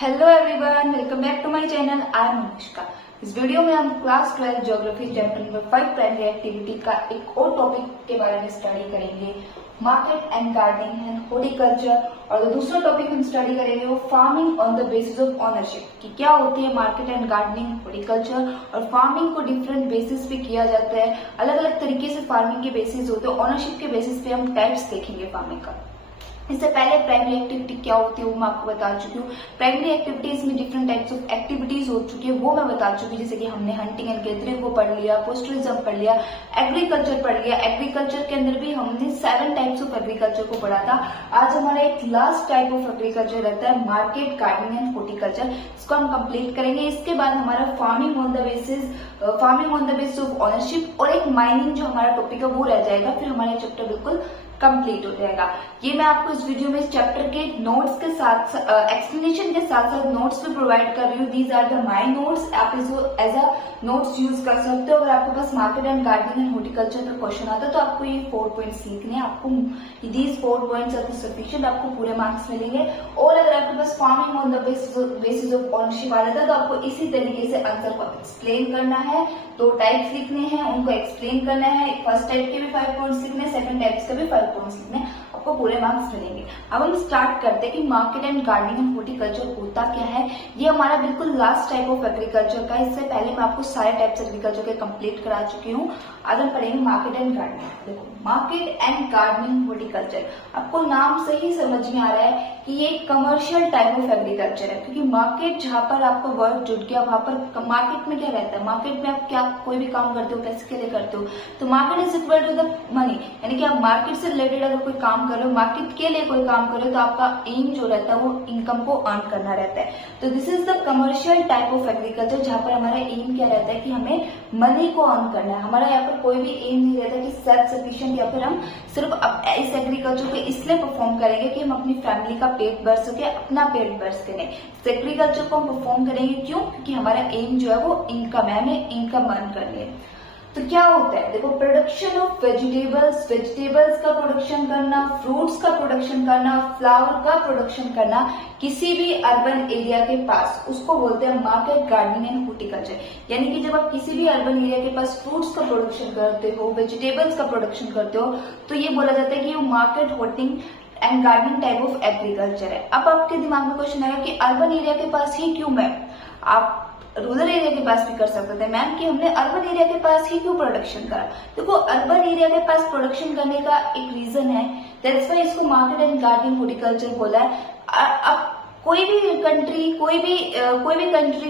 Hello everyone, welcome back to my channel. I am Anushka. इस video में हम class 12 geography chapter number 5 primary activity का एक और टॉपिक के बारे में स्टडी करेंगे, market and gardening and horticulture. और जो दूसरा टॉपिक हम स्टडी करेंगे वो farming on the basis of ownership, कि क्या होती है मार्केट एंड गार्डनिंग, हॉर्टिकल्चर। और फार्मिंग को डिफरेंट बेसिस पे किया जाता है, अलग अलग तरीके से फार्मिंग के बेसिस होते हैं। ऑनरशिप के बेसिस पे हम टाइप्स देखेंगे फार्मिंग का। इससे पहले प्राइमरी एक्टिविटी क्या होती है वो मैं आपको बता चुकी हूँ। प्राइमरी एक्टिविटीज में डिफरेंट टाइप्स ऑफ एक्टिविटीज हो चुकी है, वो मैं बता चुकी हूँ। जैसे कि हमने हंटिंग एंड गैदरिंग को पढ़ लिया, पोस्टरिज्म पढ़ लिया, एग्रीकल्चर पढ़ लिया। एग्रीकल्चर के अंदर भी हमने 7 टाइप्स ऑफ एग्रीकल्चर को पढ़ा था। आज हमारा एक लास्ट टाइप ऑफ एग्रीकल्चर रहता है मार्केट, गार्डनिंग एंड हॉर्टिकल्चर। इसको हम कंप्लीट करेंगे। इसके बाद हमारा farming on the basis of ownership और एक माइनिंग जो हमारा टॉपिक है वो रह जाएगा। फिर हमारा चैप्टर बिल्कुल कंप्लीट हो जाएगा। ये मैं आपको इस वीडियो में चैप्टर के नोट्स के साथ एक्सप्लेनेशन के साथ साथ नोट्स भी प्रोवाइड कर रही हूँ। These are the my notes. आप इसको एज अ नोट्स यूज कर सकते हो। अगर आपके पास market and gardening and horticulture का क्वेश्चन आता है तो आपको ये 4 पॉइंट्स लिखने हैं। आपको दीज 4 पॉइंट्स आर सफिशिएंट, आपको पूरे मार्क्स मिलेंगे। और अगर आपके पास farming on the basis of ownership आ जाता है तो आपको इसी तरीके से आंसर को एक्सप्लेन करना है। 2 टाइप्स लिखने हैं, उनको एक्सप्लेन करना है। फर्स्ट टाइप के भी 5 पॉइंट्स लिखने हैं, सेकंड टाइप्स के भी 5 पॉइंट्स लिखने हैं, आपको पूरे मार्क्स मिलेंगे। अब हम स्टार्ट करते हैं कि market and gardening and horticulture होता क्या है। ये हमारा बिल्कुल लास्ट टाइप ऑफ एग्रीकल्चर का है। इससे पहले मैं आपको सारे टाइप्स एग्रीकल्चर के कंप्लीट करा चुकी हूँ। आज हम पढ़ेंगे मार्केट एंड गार्डनिंग। देखो, मार्केट एंड गार्डनिंग हॉर्टिकल्चर, आपको नाम से ही समझ में आ रहा है कि ये कमर्शियल टाइप ऑफ एग्रीकल्चर है। क्योंकि मार्केट जहां पर आपका वर्ड जुड़ गया, वहां पर मार्केट में क्या रहता है, मार्केट में आप क्या कोई भी काम करते हो पैसे के लिए करते हो, तो market is equal to the money. यानी कि आप मार्केट से रिलेटेड अगर कोई काम कर रहे हो, मार्केट के लिए कोई काम कर रहे हो, तो आपका एम जो रहता है वो इनकम को अर्न करना रहता है। तो this is the commercial type of agriculture, जहां पर हमारा एम क्या रहता है कि हमें मनी को अर्न करना है। हमारा यहाँ पर कोई भी एम नहीं रहता कि सेल्फ सफिशिएंट, या फिर हम सिर्फ इस एग्रीकल्चर को इसलिए परफॉर्म करेंगे कि हम अपनी फैमिली का पेट भर सके, अपना पेट भर सके। इस एग्रीकल्चर को हम परफॉर्म करेंगे क्यों? क्योंकि हमारा एम जो है वो इनकम है, हमें इनकम अर्न करनी है। तो क्या होता है, देखो, प्रोडक्शन ऑफ वेजिटेबल्स का प्रोडक्शन करना, फ्रूट्स का प्रोडक्शन करना, फ्लावर का प्रोडक्शन करना किसी भी अर्बन एरिया के पास, उसको बोलते हैं मार्केट, गार्डनिंग एंड हॉर्टिकल्चर। यानी कि जब आप किसी भी अर्बन एरिया के पास फ्रूट्स का प्रोडक्शन करते हो, वेजिटेबल्स का प्रोडक्शन करते हो, तो ये बोला जाता है कि वो मार्केट, हॉर्टिंग and gardening type of agriculture है। अब आपके दिमाग में क्वेश्चन आएगा कि अर्बन एरिया के पास ही क्यों मैम? आप रूरल एरिया के पास भी कर सकते थे मैम, कि हमने अर्बन एरिया के पास ही क्यों प्रोडक्शन करा? देखो, अर्बन एरिया के पास प्रोडक्शन करने का एक रीजन है, दैट्स व्हाई इसको मार्केट एंड गार्डनिंग हॉर्टिकल्चर बोला है। अब कोई भी कंट्री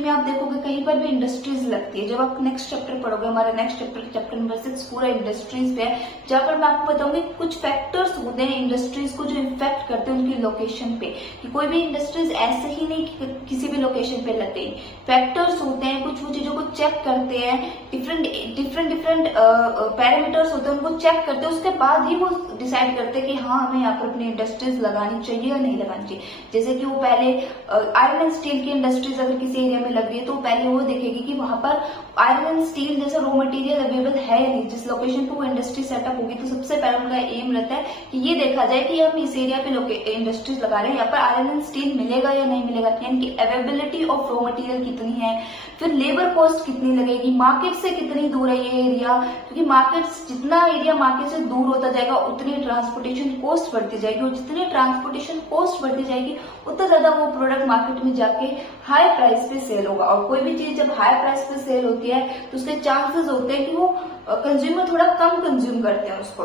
में आप देखोगे कहीं पर भी इंडस्ट्रीज लगती है। जब आप नेक्स्ट चैप्टर पढ़ोगे, हमारा नेक्स्ट चैप्टर नंबर 6 पूरा इंडस्ट्रीज पे है, जहां पर मैं आपको बताऊंगी कुछ फैक्टर्स होते हैं इंडस्ट्रीज को जो इम्पैक्ट करते हैं उनकी लोकेशन पे। कि कोई भी इंडस्ट्रीज ऐसे ही नहीं किसी भी लोकेशन पे लगते हैं, फैक्टर्स होते हैं, कुछ वो चीजों को चेक करते हैं, डिफरेंट पैरामीटर्स होते हैं, उनको चेक करते हैं, उसके बाद ही वो डिसाइड करते हैं कि हाँ, हमें यहाँ पर अपनी इंडस्ट्रीज लगानी चाहिए या नहीं लगानी चाहिए। जैसे कि वो आयरन एंड स्टील की इंडस्ट्रीज अगर किसी एरिया में लग रही है तो पहले वो देखेगी कि वहां पर आयरन एंड स्टील जैसा रॉ मटेरियल अवेलेबल है या नहीं। जिस लोकेशन पे वो इंडस्ट्री सेटअप होगी तो सबसे पहले उनका एम रहता है कि ये देखा जाए कि हम इस एरिया पे इंडस्ट्रीज लगा रहे हैं, यहाँ पर आयरन एंड स्टील मिलेगा या नहीं मिलेगा, यानी कि अवेलेबिलिटी ऑफ रॉ मटेरियल कितनी है, फिर लेबर कॉस्ट कितनी लगेगी, मार्केट से कितनी दूर है ये एरिया। क्योंकि मार्केट, जितना एरिया मार्केट से दूर होता जाएगा उतनी ट्रांसपोर्टेशन कॉस्ट बढ़ती जाएगी, और जितनी ट्रांसपोर्टेशन कॉस्ट बढ़ती जाएगी उतना ज्यादा वो प्रोडक्ट मार्केट में जाके हाई प्राइस पे सेल होगा। और कोई भी चीज जब हाई प्राइस पे सेल होती है तो उसके चांसेस होते हैं कि वो कंज्यूमर थोड़ा कम कंज्यूम करते हैं उसको।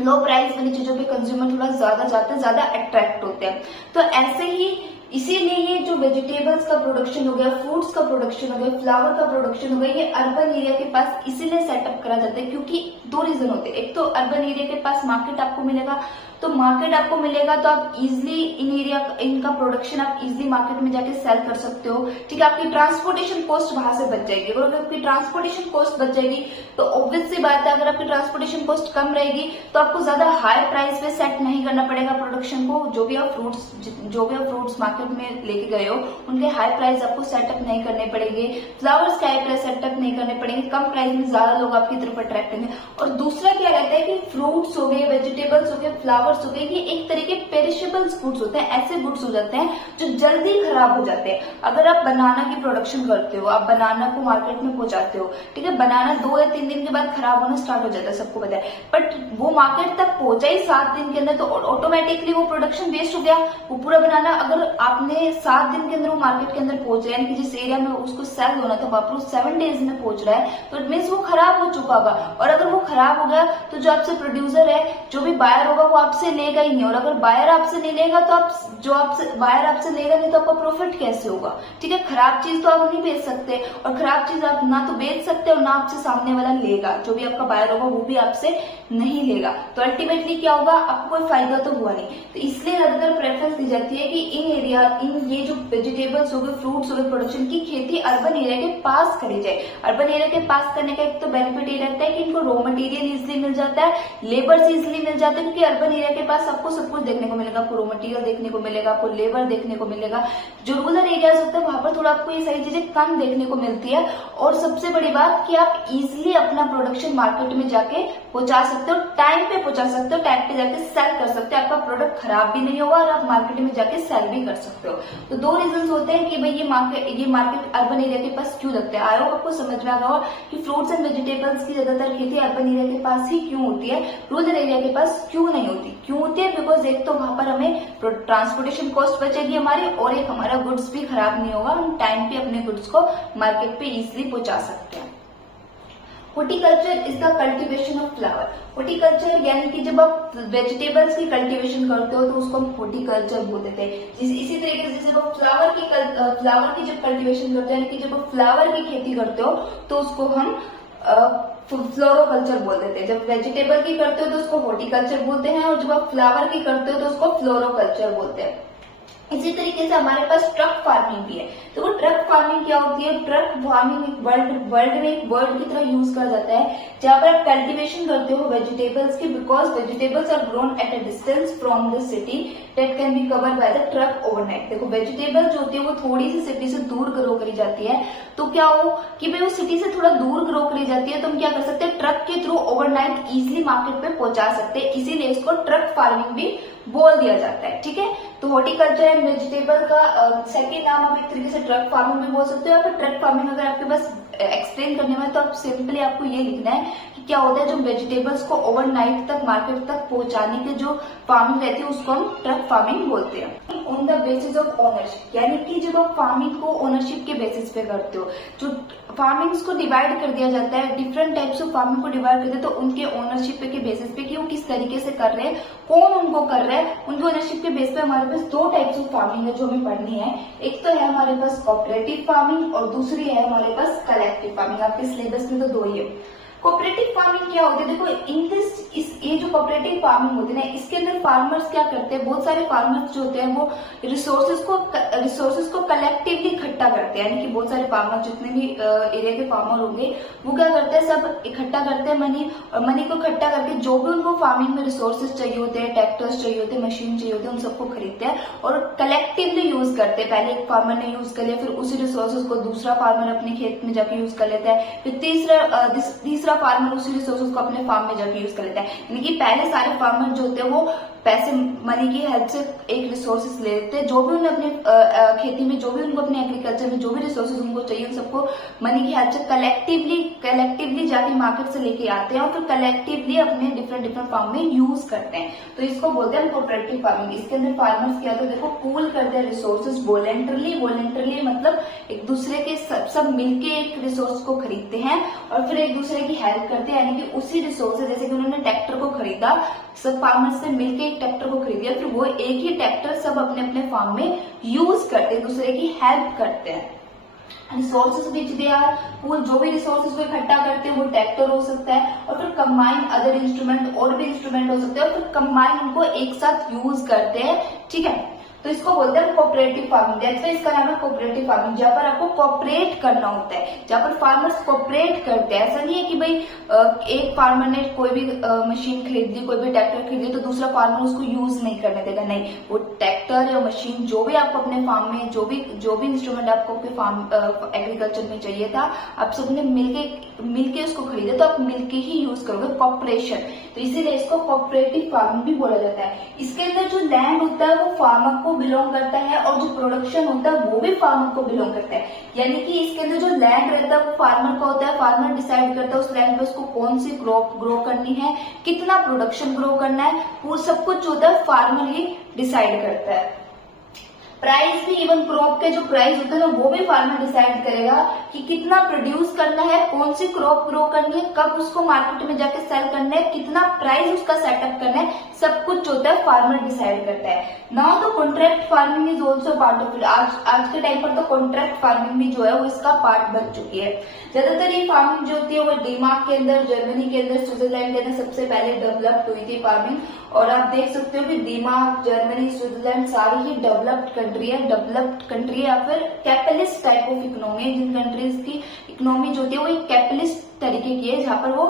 लो प्राइस वाली चीजों पे कंज्यूमर थोड़ा ज्यादा जाते हैं, ज्यादा अट्रैक्ट होते हैं। तो ऐसे ही इसीलिए ये जो वेजिटेबल्स का प्रोडक्शन हो गया, फ्रूट्स का प्रोडक्शन हो गया, फ्लावर का प्रोडक्शन हो गया, ये अर्बन एरिया के पास इसीलिए सेटअप करा जाता है क्योंकि 2 रीजन होते हैं। एक तो अर्बन एरिया के पास मार्केट आपको मिलेगा, तो मार्केट आपको मिलेगा तो आप इजिली इनका प्रोडक्शन आप इजिली मार्केट में जाके सेल कर सकते हो। ठीक है, आपकी ट्रांसपोर्टेशन कॉस्ट वहां से बच जाएगी। अगर आपकी ट्रांसपोर्टेशन कॉस्ट बच जाएगी तो ऑब्वियस सी बात है, अगर आपकी ट्रांसपोर्टेशन कॉस्ट कम रहेगी तो आपको ज्यादा हाई प्राइस पे सेट नहीं करना पड़ेगा प्रोडक्शन को। जो भी आप फ्रूट्स मार्केट मार्केट में लेके गए हो उनके हाई प्राइस आपको सेटअप नहीं करने पड़ेंगे, फ्लावर्स के हाई प्राइस सेटअप नहीं करने पड़ेंगे, कम प्राइस में ज्यादा लोग आपकी तरफ अट्रैक्ट होंगे। और दूसरा क्या रहता है कि फ्रूट्स हो गए, वेजिटेबल्स हो गए, फ्लावर्स हो गए, ये एक तरह के पेरिशेबल गुड्स होते हैं, ऐसे गुड्स हो जाते हैं जो जल्दी खराब हो जाते हैं। अगर आप बनाना की प्रोडक्शन करते हो, आप बनाना को मार्केट में पहुंचाते हो, ठीक है, बनाना 2 या 3 दिन के बाद खराब होना स्टार्ट हो जाता है, सबको पता है, बट वो मार्केट तक पहुंचा ही 7 दिन के अंदर, तो ऑटोमेटिकली वो प्रोडक्शन वेस्ट हो गया, वो पूरा बनाना। अगर आपने 7 दिन के अंदर वो मार्केट के अंदर पहुंच रहा है, यानी कि जिस एरिया में उसको सेल होना था वापस 7 डेज में पहुंच रहा है, तो इट मीन्स वो खराब हो चुका होगा। और अगर वो खराब हो गया तो जो आपसे प्रोड्यूसर है, जो भी बायर होगा, वो आपसे लेगा ही नहीं। और अगर बायर आपसे नहीं लेगा तो बायर आपसे लेगा नहीं तो आपका प्रॉफिट कैसे होगा? ठीक है, खराब चीज तो आप नहीं बेच सकते, और खराब चीज आप ना तो बेच सकते और ना आपसे सामने वाला लेगा, जो भी आपका बायर होगा वो भी आपसे नहीं लेगा। तो अल्टीमेटली क्या होगा, आपको कोई फायदा तो हुआ नहीं। तो इसलिए ज्यादातर प्रेफरेंस दी जाती है कि इन ये जो वेजिटेबल्स हो गए, फ्रूट्स हो गए, प्रोडक्शन की खेती अर्बन एरिया के पास करी जाए। अर्बन एरिया के पास करने का एक तो बेनिफिट ये रहता है कि इनको रॉ मटेरियल इजिली मिल जाता है, लेबर इजिली मिल जाता है, क्योंकि अर्बन एरिया के पास आपको सब कुछ देखने को मिलेगा, आपको रॉ मटेरियल देखने को मिलेगा, आपको लेबर देखने को मिलेगा। जो रूरल एरियाज होते हैं वहां पर थोड़ा आपको ये सारी चीजें कम देखने को मिलती है। और सबसे बड़ी बात कि आप इजिली अपना प्रोडक्शन मार्केट में जाके पहुंचा सकते हो, टाइम पे पहुंचा सकते हो, टाइम पे जाके सेल कर सकते हो, आपका प्रोडक्ट खराब भी नहीं होगा और आप मार्केट में जाके सेल भी कर सकते हो। तो 2 रीजन होते हैं कि भाई ये मार्केट अर्बन एरिया के पास क्यों लगता है। आई होप आपको समझ में आ गया कि फ्रूट्स एंड वेजिटेबल्स की ज्यादातर खेती अर्बन एरिया के पास ही क्यों होती है, रूरल एरिया के पास क्यों नहीं होती। क्यों होती है? बिकॉज एक तो वहां पर हमें ट्रांसपोर्टेशन कॉस्ट बचेगी हमारी, और एक हमारा गुड्स भी खराब नहीं होगा, हम टाइम पे अपने गुड्स को मार्केट पे इजिली पहुंचा सकते हैं। Horticulture is the cultivation of flower. Horticulture यानी कि जब आप वेजिटेबल्स की कल्टीवेशन करते हो तो उसको हम हॉर्टिकल्चर बोल देते हैं। इसी तरीके से जैसे आप फ्लावर की जब कल्टीवेशन करते हो, यानी कि जब आप फ्लावर की खेती करते हो तो उसको हम फ्लोरोकल्चर बोल देते हैं। जब वेजिटेबल की करते हो तो उसको हॉर्टिकल्चर बोलते हैं, और जब आप फ्लावर की करते हो तो उसको फ्लोरोकल्चर बोलते हैं। इसी तरीके से हमारे पास ट्रक फार्मिंग भी है। तो वो ट्रक फार्मिंग क्या होती है? ट्रक फार्मिंग वर्ल्ड में एक वर्ड की तरह यूज करा जाता है, जहां पर आप कल्टीवेशन करते हो वेजिटेबल्स की, because vegetables are grown at a distance from the city that can be covered by the truck overnight. देखो, वेजिटेबल जो होती है वो थोड़ी सी सिटी से दूर ग्रो करी जाती है, तो क्या हो कि भाई वो सिटी से थोड़ा दूर ग्रो करी जाती है, तो हम क्या कर सकते हैं, ट्रक के थ्रू ओवरनाइट इजिली मार्केट पे पहुंचा सकते हैं, इसीलिए इसको ट्रक फार्मिंग भी बोल दिया जाता है। ठीक है, तो हॉर्टिकल्चर एंड वेजिटेबल का सेकेंड नाम आप एक तरीके से ट्रक फार्मिंग भी बोल सकते हो, या फिर ट्रक फार्मिंग अगर आपके पास एक्सप्लेन करने में तो आप सिंपली आपको ये लिखना है कि क्या होता है, जो वेजिटेबल्स को ओवरनाइट तक मार्केट तक पहुंचाने के जो फार्मिंग रहती है उसको हम ट्रक फार्मिंग बोलते हैं। On the basis of ownership, यानी कि जब आप फार्मिंग को ओनरशिप के बेसिस पे करते हो, जो फार्मिंग्स को डिवाइड कर दिया जाता है, डिफरेंट टाइप्स ऑफ फार्मिंग को डिवाइड करते हैं, तो उनके ओनरशिप के बेसिस पे कि वो किस तरीके से कर रहे हैं, कौन उनको कर रहा है, उनके ओनरशिप के बेस पे हमारे पास 2 टाइप्स ऑफ फार्मिंग है जो हमें पढ़नी है। एक तो है हमारे पास कोऑपरेटिव फार्मिंग और दूसरी है हमारे पास कलेक्टिव फार्मिंग। आपके सिलेबस में तो 2 ही है। कोऑपरेटिव फार्मिंग क्या होती है? देखो, ये जो कोऑपरेटिव फार्मिंग होती है ना, इसके अंदर फार्मर्स क्या करते हैं, बहुत सारे फार्मर्स जो होते हैं वो रिसोर्सेज को कलेक्टिवली इकट्ठा करते हैं, यानी कि बहुत सारे फार्मर जितने भी एरिया के फार्मर होंगे वो क्या करते हैं, सब इकट्ठा करते हैं मनी, और मनी को इकट्ठा करके जो भी उनको फार्मिंग में रिसोर्सेज चाहिए होते हैं, ट्रैक्टर्स चाहिए होते हैं, मशीन चाहिए होते हैं, उन सबको खरीदते हैं और कलेक्टिवली यूज करते हैं। पहले एक फार्मर ने यूज कर लिया, फिर उसी रिसोर्सेज को दूसरा फार्मर अपने खेत में जाके यूज कर लेता है, फिर तीसरा फार्मर उसी रिसोर्सेज को अपने फार्म में जाके यूज कर लेता है। यानी कि पहले सारे फार्मर जो होते हैं वो पैसे मनी की हेल्प से एक रिसोर्सेज ले लेते हैं, जो भी उन्हें अपने खेती में, जो भी उनको अपने एग्रीकल्चर में जो भी रिसोर्सेज उनको चाहिए उन सबको मनी की हेल्प से कलेक्टिवली जाके मार्केट से लेके आते हैं और फिर कलेक्टिवली अपने डिफरेंट फार्म में यूज करते हैं। तो इसको बोलते हैं कोऑपरेटिव फार्मिंग। इसके अंदर फार्मर्स क्या होता है, देखो, पूल करते हैं रिसोर्सेज वॉलेंटरली, मतलब एक दूसरे के सब मिलके एक रिसोर्स को खरीदते हैं और फिर एक दूसरे की हेल्प करते हैं। यानी कि उसी रिसोर्सेज, जैसे कि उन्होंने ट्रैक्टर को खरीदा, सब फार्मर्स से मिलके एक ट्रैक्टर को खरीदिया, फिर वो एक ही ट्रैक्टर सब अपने अपने फार्म में यूज करते हैं, दूसरे की हेल्प करते हैं। Resources which they are pool, जो भी रिसोर्सेज को इकट्ठा करते हैं वो ट्रैक्टर हो सकता है, और फिर कंबाइन अदर इंस्ट्रूमेंट, और भी इंस्ट्रूमेंट हो सकते हैं, और फिर कंबाइन उनको एक साथ यूज करते हैं। ठीक है, तो तो इसको बोलते हैं कोऑपरेटिव फार्मिंग। दैट्स व्हाई इसका नाम है कोऑपरेटिव फार्मिंग, जहाँ पर आपको कोऑपरेट करना होता है, जहाँ पर फार्मर्स कोऑपरेट करते हैं। ऐसा नहीं है कि भाई एक फार्मर ने कोई भी मशीन खरीद ली, कोई भी ट्रैक्टर खरीद ली तो दूसरा फार्मर उसको यूज नहीं करने देगा। नहीं, वो ट्रैक्टर या मशीन जो भी आपको अपने फार्म में जो भी इंस्ट्रूमेंट आपको अपने फार्म एग्रीकल्चर में चाहिए था, आप सबने मिलके उसको खरीदे तो आप मिलके ही यूज करोगे, कॉपरेशन। तो इसीलिए इसको कोऑपरेटिव फार्मिंग भी बोला जाता है। इसके अंदर जो लैंड होता है वो फार्मर को बिलोंग करता है और जो प्रोडक्शन होता है वो भी फार्मर को बिलोंग करता है। यानी कि इसके अंदर जो लैंड रहता है वो फार्मर का होता है। फार्मर डिसाइड करता है उस लैंड पे उसको कौन सी क्रॉप ग्रो करनी है, कितना प्रोडक्शन ग्रो करना है, वो सब कुछ जो होता है फार्मर ही डिसाइड करता है। प्राइस भी, इवन क्रॉप के जो प्राइस होते हैं ना वो भी फार्मर डिसाइड करेगा कि कितना प्रोड्यूस करना है, कौन सी क्रॉप ग्रो करनी है, कब उसको मार्केट में जाके सेल करना है, कितना प्राइस उसका सेटअप करना है, सब कुछ जो होता है फार्मर डिसाइड करता है। Now the contract farming is also part of it. आज के टाइम पर तो कॉन्ट्रैक्ट फार्मिंग भी जो है वो इसका पार्ट बन चुकी है। ज्यादातर ये फार्मिंग जो होती है वो डेनमार्क के अंदर, जर्मनी के अंदर, स्विट्जरलैंड के अंदर सबसे पहले डेवलप्ड हुई थी फार्मिंग। और आप देख सकते हो कि डेनमार्क, जर्मनी, स्विट्जरलैंड सारी ही डेवलप्ड कंट्री है या फिर कैपिटलिस्ट टाइप ऑफ इकोनॉमी है। जिन कंट्रीज की इकोनॉमी जो होती है वो एक कैपिटलिस्ट तरीके की है, जहाँ पर वो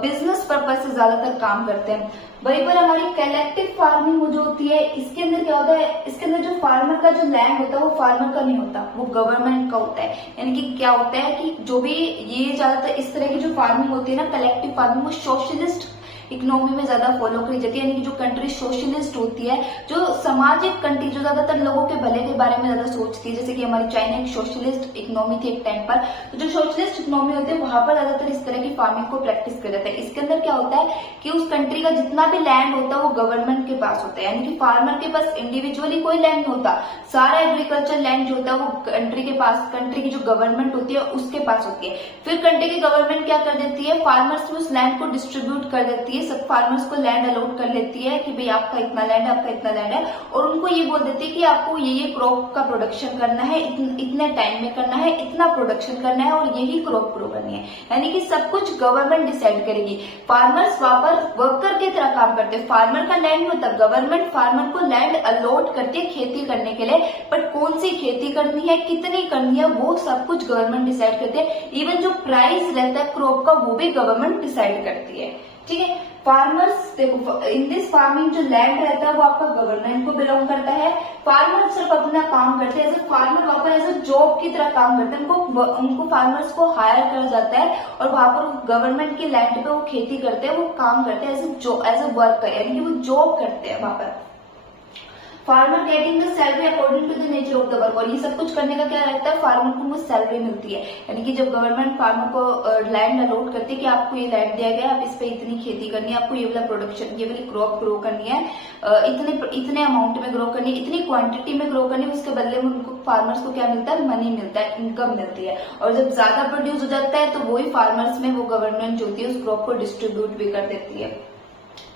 बिजनेस पर्पज से ज्यादातर काम करते हैं। वहीं पर हमारी कलेक्टिव फार्मिंग जो होती है, इसके अंदर क्या होता है, इसके अंदर जो फार्मर का जो लैंड होता है वो फार्मर का नहीं होता, वो गवर्नमेंट का होता है। यानी कि क्या होता है कि जो भी ये ज्यादातर इस तरह की जो फार्मिंग होती है ना, कलेक्टिव फार्मिंग, वो सोशलिस्ट इकोनॉमी में ज्यादा फॉलो करी जाती है। यानी कि जो कंट्री सोशलिस्ट होती है, जो सामाजिक कंट्री जो ज्यादातर लोगों के भले के बारे में ज्यादा सोचती है, जैसे कि हमारी चाइना एक सोशलिस्ट इकोनॉमी थी एक टाइम पर, तो जो सोशलिस्ट इकोनॉमी होती है वहां पर ज्यादातर इस तरह की फार्मिंग को प्रैक्टिस कर जाता है। इसके अंदर क्या होता है कि उस कंट्री का जितना भी लैंड होता है वो गवर्नमेंट के पास होता है। यानी कि फार्मर के पास इंडिविजुअली कोई लैंड नहीं होता, सारा एग्रीकल्चर लैंड जो होता है वो कंट्री के पास, कंट्री की जो गवर्नमेंट होती है उसके पास होती है। फिर कंट्री की गवर्नमेंट क्या कर देती है, फार्मर्स में उस लैंड को डिस्ट्रीब्यूट कर देती है, सब फार्मर्स को लैंड अलॉट कर लेती है कि भाई आपका इतना लैंड है, आपका इतना लैंड है, और उनको ये बोल देती है कि आपको ये क्रॉप का प्रोडक्शन करना है, इतने टाइम में करना है, इतना प्रोडक्शन करना है और यही क्रॉप ग्रो करनी है। यानी कि सब कुछ गवर्नमेंट डिसाइड करेगी। फार्मर्स वहां पर वर्कर की तरह काम करते हैं, फार्मर का लैंड नहीं होता, गवर्नमेंट फार्मर को लैंड अलॉट करती है खेती करने के लिए, बट कौन सी खेती करनी है, कितनी करनी है, वो सब कुछ गवर्नमेंट डिसाइड करती है। इवन जो प्राइस रहता है क्रॉप का वो भी गवर्नमेंट डिसाइड करती है। ठीक है, फार्मर्स देखो, इन दिस फार्मिंग जो लैंड रहता है वो आपका गवर्नमेंट को बिलोंग करता है। फार्मर सिर्फ अपना काम करते हैं, फार्मर वहां पर एज ए जॉब की तरह काम करते हैं। उनको फार्मर्स को हायर करा जाता है और वहां पर गवर्नमेंट के लैंड पे वो खेती करते हैं, वो काम करते हैं एज ए वर्कर, यानी कि वो जॉब करते हैं वहां पर। Farmer getting the salary according to the nature of the work, और ये सब कुछ करने का क्या रहता है, फार्मर को वो सैलरी मिलती है। यानी कि जब गवर्नमेंट फार्मर को लैंड अलॉट करती है कि आपको ये लैंड दिया गया, आप इस पे इतनी खेती करनी है, आपको ये वाला प्रोडक्शन, ये वाली क्रॉप ग्रो करनी है, इतने अमाउंट में ग्रो करनी है, इतनी क्वांटिटी में ग्रो करनी है, उसके बदले में उनको फार्मर्स को क्या मिलता है, मनी मिलता है, इनकम मिलती है। और जब ज्यादा प्रोड्यूस हो जाता है तो वही फार्मर्स में वो गवर्नमेंट जो होती है उस क्रॉप को डिस्ट्रीब्यूट भी कर देती है।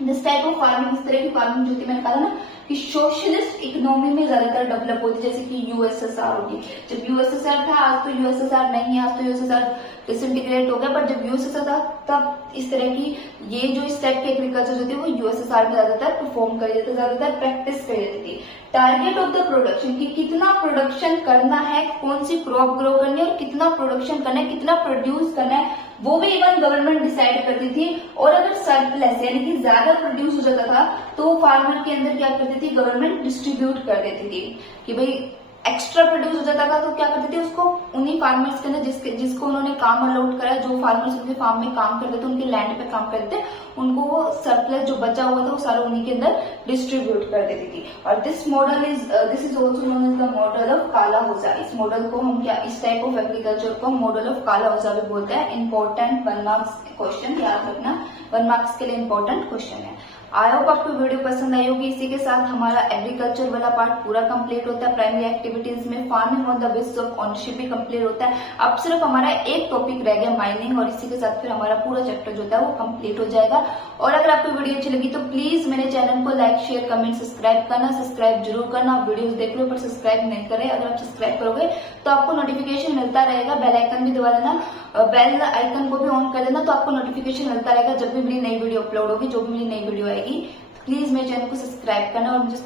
दिस टाइप ऑफ फार्मिंग, इस तरह की फार्मिंग जो थी, मैंने कहा ना कि सोशलिस्ट इकोनॉमी में ज्यादातर डेवलप होती है, जैसे कि यूएसएसआर होगी। जब यूएसएसआर था, आज तो यूएसएसआर नहीं है, आज तो यूएसएसआर डिसइंटीग्रेट हो गया, बट जब यूएसएसआर था तब इस तरह की ये जो इस टाइप की एग्रीकल्चर जो थी वो यूएसएसआर में ज्यादातर परफॉर्म करी जाती, ज्यादातर प्रैक्टिस करी जाती थी। टारगेट ऑफ द प्रोडक्शन, कि कितना प्रोडक्शन करना है, कौन सी क्रॉप ग्रो करनी है और कितना प्रोडक्शन करना है, कितना प्रोड्यूस करना है, वो भी इवन गवर्नमेंट डिसाइड करती थी। और अगर सरप्लस यानी कि ज्यादा प्रोड्यूस हो जाता था तो फार्मर के अंदर क्या करती थी, गवर्नमेंट डिस्ट्रीब्यूट कर देती थी कि भाई एक्स्ट्रा प्रोड्यूस हो जाता था तो क्या करते थे, उसको उन्हीं फार्मर्स के अंदर जिसको उन्होंने काम अलॉट करा, जो फार्मर्स उनके फार्म में काम करते थे, उनके लैंड पे काम करते थे, उनको वो सरप्लस जो बचा हुआ था वो सारा उन्हीं के अंदर डिस्ट्रीब्यूट कर देती थी। और this is also known as the model of kolkhoz. इस मॉडल को हम क्या, इस टाइप ऑफ एग्रीकल्चर को मॉडल ऑफ काला होजा भी बोलते हैं। इंपॉर्टेंट 1 मार्क्स क्वेश्चन याद रखना, 1 मार्क्स के लिए इंपॉर्टेंट क्वेश्चन है। आई होप आपको वीडियो पसंद आई होगी। इसी के साथ हमारा एग्रीकल्चर वाला पार्ट पूरा कंप्लीट होता है। प्राइमरी एक्टिविटीज में farming on the basis of ownership भी कंप्लीट होता है। अब सिर्फ हमारा एक टॉपिक रह गया, माइनिंग, और इसी के साथ फिर हमारा पूरा चैप्टर जो होता है वो कंप्लीट हो जाएगा। और अगर आपको वीडियो अच्छी लगी तो प्लीज मेरे चैनल को लाइक, शेयर, कमेंट, सब्सक्राइब करना। सब्सक्राइब जरूर करना, वीडियोस देख लो पर सब्सक्राइब नहीं करे। अगर आप सब्सक्राइब करोगे तो आपको नोटिफिकेशन मिलता रहेगा। बेल आइकन भी दबा देना, बेल आइकन को भी ऑन कर देना, तो आपको नोटिफिकेशन मिलता रहेगा जब भी मेरी नई वीडियो अपलोड होगी, जो भी मेरी नई वीडियो आएगी। प्लीज मेरे चैनल को सब्सक्राइब करना और मुझे